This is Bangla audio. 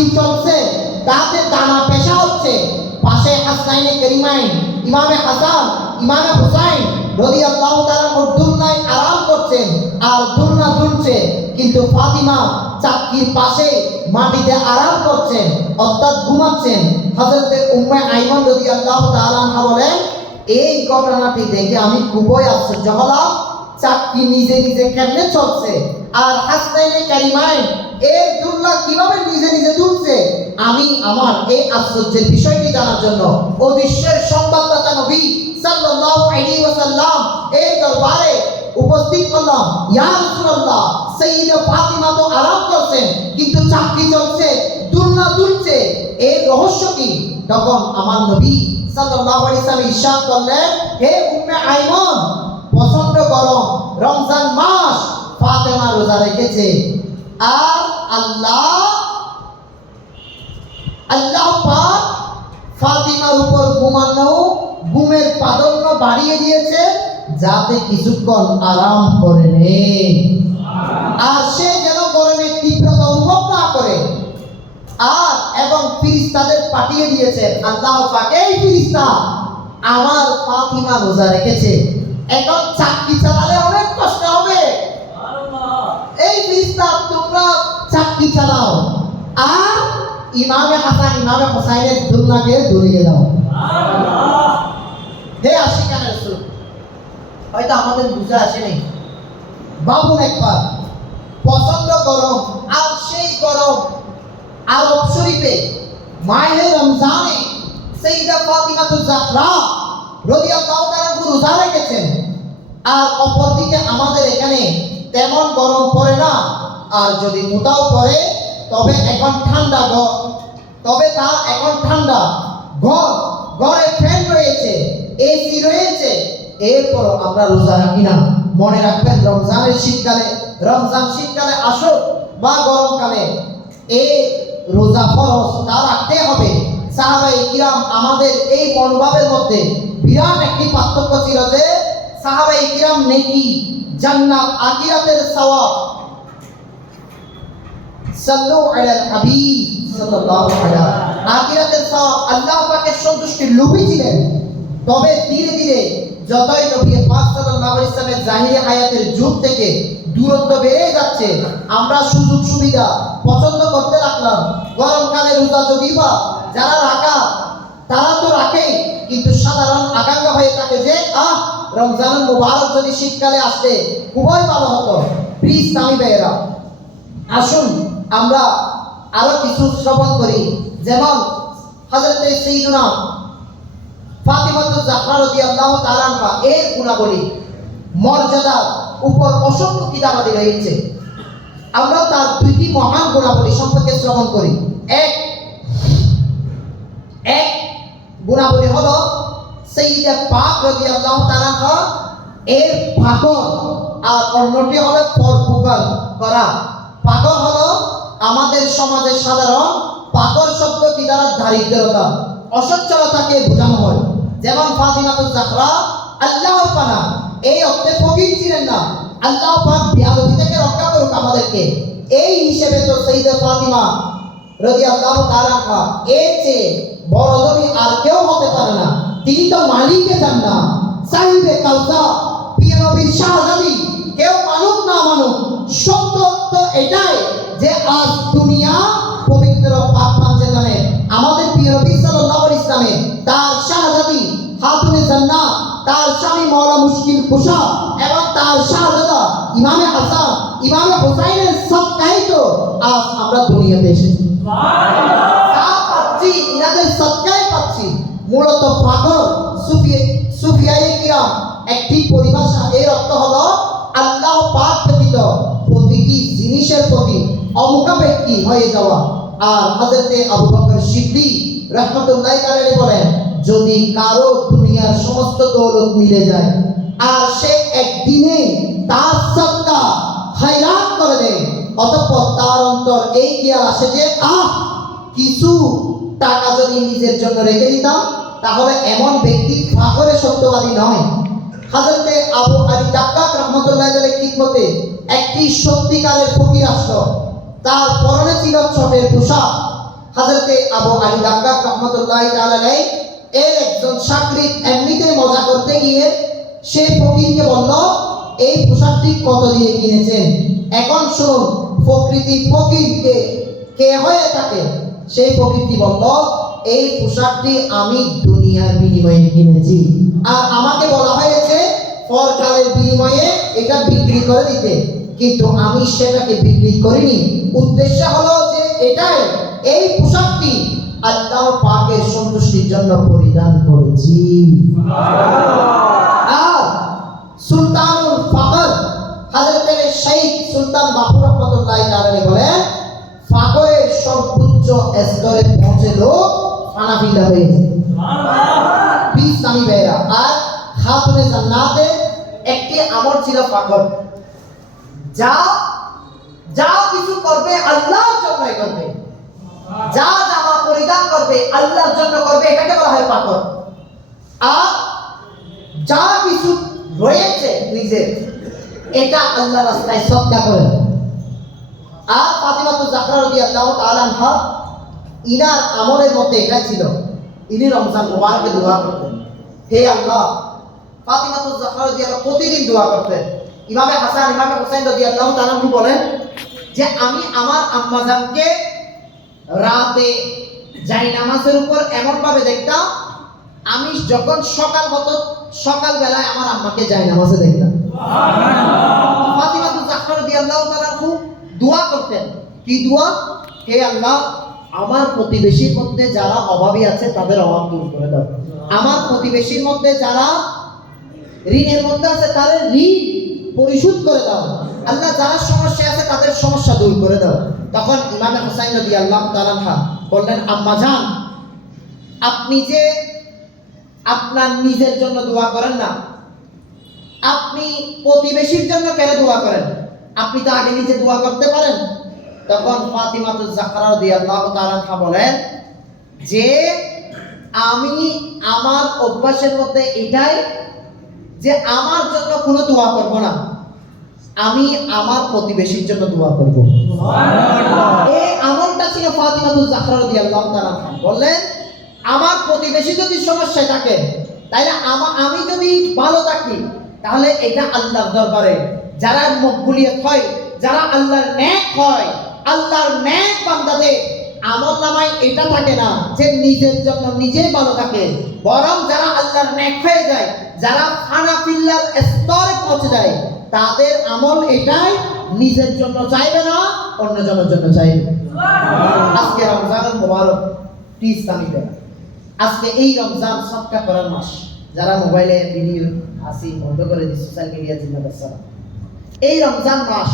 চাকরি চলছে, তাতে দানা পেশা হচ্ছে, পাশে হাসাইনে করিমাইন, ইমামে হাসান, ইমামে হুসাইন রাদিয়াল্লাহু তাআলা দুলনায় আরাম করছেন আর দুলনা দুলছে, কিন্তু ফাতিমা চাকরির পাশে মাটিতে আরাম করছেন, অর্থাৎ ঘুমাচ্ছেন। হযরতে উম্মে আইমান রাদিয়াল্লাহু তাআলা আনহা বলেন, এই ঘটনাটি দেখে আমি খুবই আশ্চর্য হলাম, চাকরি নিজে নিজে কেমনে চলছে আর হাসাইনে কারিমাইন এর দুলনা কিভাবে নিজে নিজে দুলছে। আমি আমার এই আশ্চর্যের বিষয়টি জানার জন্য ও বিশ্বের সংবাদদাতা নবী সাল্লাল্লাহু আলাইহি ওয়াসাল্লাম এর দরবারে উপস্থিত হলাম। ইয়া রাসূলুল্লাহ, সাইয়্যিদা ফাতিমা তো আরাম করছেন, কিন্তু চাকরি চলছে, দুলনা দুলছে, এর রহস্য কি? তখন আমার নবী সাল্লাল্লাহু আলাইহি ওয়াসাল্লাম ইরশাদ করলেন, হে উম্মে আইমান, প্রচন্ড গরম, রমজান মাস, ফাতেমা রোজা রেখেছে আর আল্লাহ পাক ফাতিমার উপর ঘুমের প্রাধান্য বাড়িয়ে দিয়েছে, যাতে কিছুক্ষণ আরাম করে নেয় আর সে যেন গরমের তীব্রতা অনুভব না করে। আর এবং ফেরেশতাদের পাঠিয়ে দিয়েছেন আল্লাহ পাক, এই ফেরেশতা আমার ফাতিমা রোজা রেখেছে, এখন চাকরি চালালে অনেক কষ্ট হবে, এই ফেরেশতা তোমরা চাকরি চালাও আর ইমামে হাসান ইমামে হুসাইনের দুলনাকে দৌড়িয়ে দাও। হে আশিকানে রাসূল, হয়তো আমাদের বুঝে আসেনি, ভাবুন একবার, প্রচন্ড গরম আর সেই গরম আরব শরীফে মাহে রমজানে সাইয়্যিদা ফাতিমাতুজ জাহরা রাদিয়াল্লাহু তাআলা রোজা রেখেছেন, আর অপরদিকে আমাদের এখানে তেমন গরম পড়ে না, আর যদি কোথাও পড়ে তবে এখন ঠান্ডা ঘরে ফ্যান রয়েছে, এসি রয়েছে, এরপর আমরা রোজা রাখি না। মনে রাখবেন, রমজান শীতকালে আসুক বা গরমকালে এই রোজা ফরজ, তা রাখতে হবে। সাহাবায়ে কিরাম আমাদের এই মনোভাবের মধ্যে বিরাট একটি পার্থক্য ছিল যে সাহাবায়ে কিরাম নেকি, জান্নাত, আখিরাতের সওয়াব, সাল্লু আলাল হাবিব সাল্লাল্লাহু আলাইহি, আখিরাতের সওয়াব, আল্লাহ পাকের সন্তুষ্টির লোভী ছিলেন। তবে ধীরে ধীরে যতই নবী পাক সাল্লাল্লাহু আলাইহি ওয়াসাল্লামের জাহিরি হায়াতের যুগ থেকে দূরত্ব বেড়ে যাচ্ছে, আমরা সুযোগ সুবিধা পছন্দ করতে লাগলাম। গরমকালে রোজা যদি বা যারা রাখা তারা তো রাখেই, কিন্তু সাধারণ আকাঙ্ক্ষা হয়ে থাকে যে রমজানুল মুবারক যদি শীতকালে আসলে খুবই ভালো হতো। প্লিজ ইসলামী ভাইয়েরা, আসুন আমরা আরো কিছু শ্রবণ করি, যেমন হযরতে সাইয়্যিদুনা ফাতিমাতুজ জাহরা রাদিয়াল্লাহু তাআলা আনহা এর গুণাবলী মর্যাদার উপর অসংখ্য কিতাবাদি রয়েছে। আমরা তার দুইটি মহান গুণাবলী সম্পর্কে শ্রবণ করি। এক গুণাবলী হলো সাইয়্যিদা পাক রাদিয়াল্লাহু তাআলা আনহা এর পাগল, আর অন্যটি হলো পরপুকার করা। পাগল হলো আমাদের সমাজে সাধারণ পাগল শব্দটি দ্বারা দারিদ্রতা, অসচ্ছলতাকে বোঝানো হয়। যেমন ফাতিমাতুজ জাহরা আল্লাহর পানা, এই অর্থে ফকির ছিলেন না, আল্লাহ পাক বেয়াদবি থেকে রক্ষা করুক আমাদেরকে। এই হিসেবে তো সাইয়্যিদা ফাতিমা রাদিয়াল্লাহু তাআলা আনহা এর চেয়ে বড় ধনী আর কেউ হতে পারে না। তিনি তো মালিকে জান্নাত, সাহিবে কাউসার, প্রিয় নবীর শাহজাদি। কেউ মানুক না মানুক, সত্য তো এটাই যে আজ দুনিয়া পবিত্র পাক পাঞ্চেতনে আমাদের প্রিয় নবী সাল্লাল্লাহু আলাইহি ওয়াসাল্লাম তার শাহজাদি খাতুনে জান্নাত, তার স্বামী মাওলা মুশকিল কুশা এবং তার শাহজাদা ইমামে হাসান, ইমামে হুসাইনের সদকায় তো আজ আমরা দুনিয়াতে এসেছি। পাচ্ছি, ইনাদের সদকায় পাচ্ছি। মূলত পাগল সুফিয়ায়ে কিরাম একটি পরিভাষা, এর অর্থ হলো আল্লাহ পাক ব্যতীত প্রতিটি জিনিসের প্রতি অমুখাপেক্ষী হয়ে যাওয়া। আর হযরতে আবু বকর সিদ্দিক রাহমাতুল্লাহি আলাইহি বলেন, যদি কারো দুনিয়ার সমস্ত দৌলত মিলে যায় আর সে একদিনে তার সদকা খয়রাত করে দেয়, অতঃপর তার অন্তর এই খেয়াল আসে যে কিছু টাকা যদি নিজের জন্য রেখে দিতাম তাহলে এমন ব্যক্তি ফাখরে সত্যবাদী নয়। হযরতে আবু আলী দাক্কাক রাহমাতুল্লাহি আলাইহি কিসমতে একটি সত্যিকারের ফকির আসলো, তার পরনে ছিল ছোটের পোশাক, হযরতে আবু আলী দাক্কাক রহমাতুল্লাহি তাআলা আলাইহি এর একজন সাকরিত এমনিতে মজা করতে গিয়ে সে ফকিরকে বলল, এই পোশাকটি কত দিয়ে কিনেছেন? এখন শুনুন ফকিরকে কে হয়ে থাকে। সেই ফকিরটি বলল, এই পোশাকটি আমি দুনিয়ার বিনিময়ে কিনেছি, আর আমাকে বলা হয়েছে পরকালের বিনিময়ে এটা বিক্রি করে দিতে, কিন্তু আমি সেটাকে বিক্রি করিনি। উদ্দেশ্য হলো যে এটাই, এই পোশাকটি আল্লাহ পাকের সন্তুষ্টির জন্য পরিধান করেছি। আর সুলতানুল ফখর হযরত শাইখ সুলতান বাহু রহমাতুল্লাহি তাআলা বলেন, ফখরের সর্বোচ্চ স্তরে পৌঁছে লোক ফানাফিদা হয়েছে। ইসলামী ভাইরা, আর খাতুনে জান্নাতে একটি আমল ছিল ফখর। যা কিছু করবে আল্লাহর জন্যই করবে, যা জামা পরিধান করবে আল্লাহর জন্য করবে, এটাকে বলা হয় ফখর। আর যা কিছু রয়েছে নিজের, এটা আল্লাহর রাস্তায় সদকা করে। আর ফাতিমাতুজ জাহরা রাদিয়াল্লাহু তাআলা আনহা, ইনার আমলের মধ্যে এটা ছিল, ইনি রমজান মুবারকে দোয়া করতেন, হে আল্লাহ। ফাতিমাতুজ জাহরা রাদিয়াল্লাহু প্রতিদিন দোয়া করতেন। ইমামে হাসান ইমামে হুসাইন রাদিয়াল্লাহু তাআলা বলেন যে আমি আমার আম্মা জানকে রাতে জায়নামাজের উপর এমন ভাবে দেখতাম, আমি যখন সকাল হতো সকাল বেলায় আমার আম্মাকে জায়নামাজে দেখতাম। ফাতিমাতুজ জাহরা রাদিয়াল্লাহু তাআলা খুব দোয়া করতেন। কি দোয়া? হে আল্লাহ, আমার প্রতিবেশীর মধ্যে যারা অভাবী আছে তাদের অভাব দূর করে দাও, আমার প্রতিবেশীর মধ্যে যারা ঋণের মধ্যে আছে তাদের ঋণ পরিশোধ করে দাও, আল্লাহ যারা সমস্যা আছে তাদের সমস্যা দূর করে দাও। তখন ইমামে হুসাইন রাদিয়াল্লাহু তাআলা বললেন, আম্মা জান, আপনি যে আপনার নিজের জন্য দোয়া করেন না, আপনি প্রতিবেশীর জন্য কেন দোয়া করেন? আপনি তো আগে নিজে দোয়া করতে পারেন। তখন ফাতিমাতুজ জাহরা রাদিয়াল্লাহু তাআলা বলেন যে আমি আমার অভ্যাসের মধ্যে এটাই যে আমার জন্য কোনো দোয়া করব না, আমি আমার প্রতিবেশীর জন্য দোয়া করব। এই আমলটা ছিল ফাতিমাতুজ জাহরা রাদিয়াল্লাহু তাআলা। বললেন, আমার প্রতিবেশী যদি সমস্যায় থাকে, তাহলে আমি যদি ভালো থাকি, তাহলে এটা আল্লাহর দরবারে যারা মকবুলিয়ত হয়, যারা আল্লাহর নেক হয়, আল্লাহর নেক বান্দাদের আমলনামায় এটা থাকে না যে নিজের জন্য নিজেই ভালো থাকে, বরং যারা আল্লাহর নেক হয়ে যায়, যারা ফানাফিল্লার স্তরে পৌঁছে যায়, তাদের আমল এটাই, নিজের জন্য চাইবে না, অন্যজনের জন্য চাইবে। আজকে রমজানুল মুবারক, ইসলামীদের আজকে এই রমজান সদকা করার মাস। যারা মোবাইলে ভিডিও আসি বন্ধ করে দিচ্ছে, সোশ্যাল মিডিয়া জিন্দাবাদ। এই রমজান মাস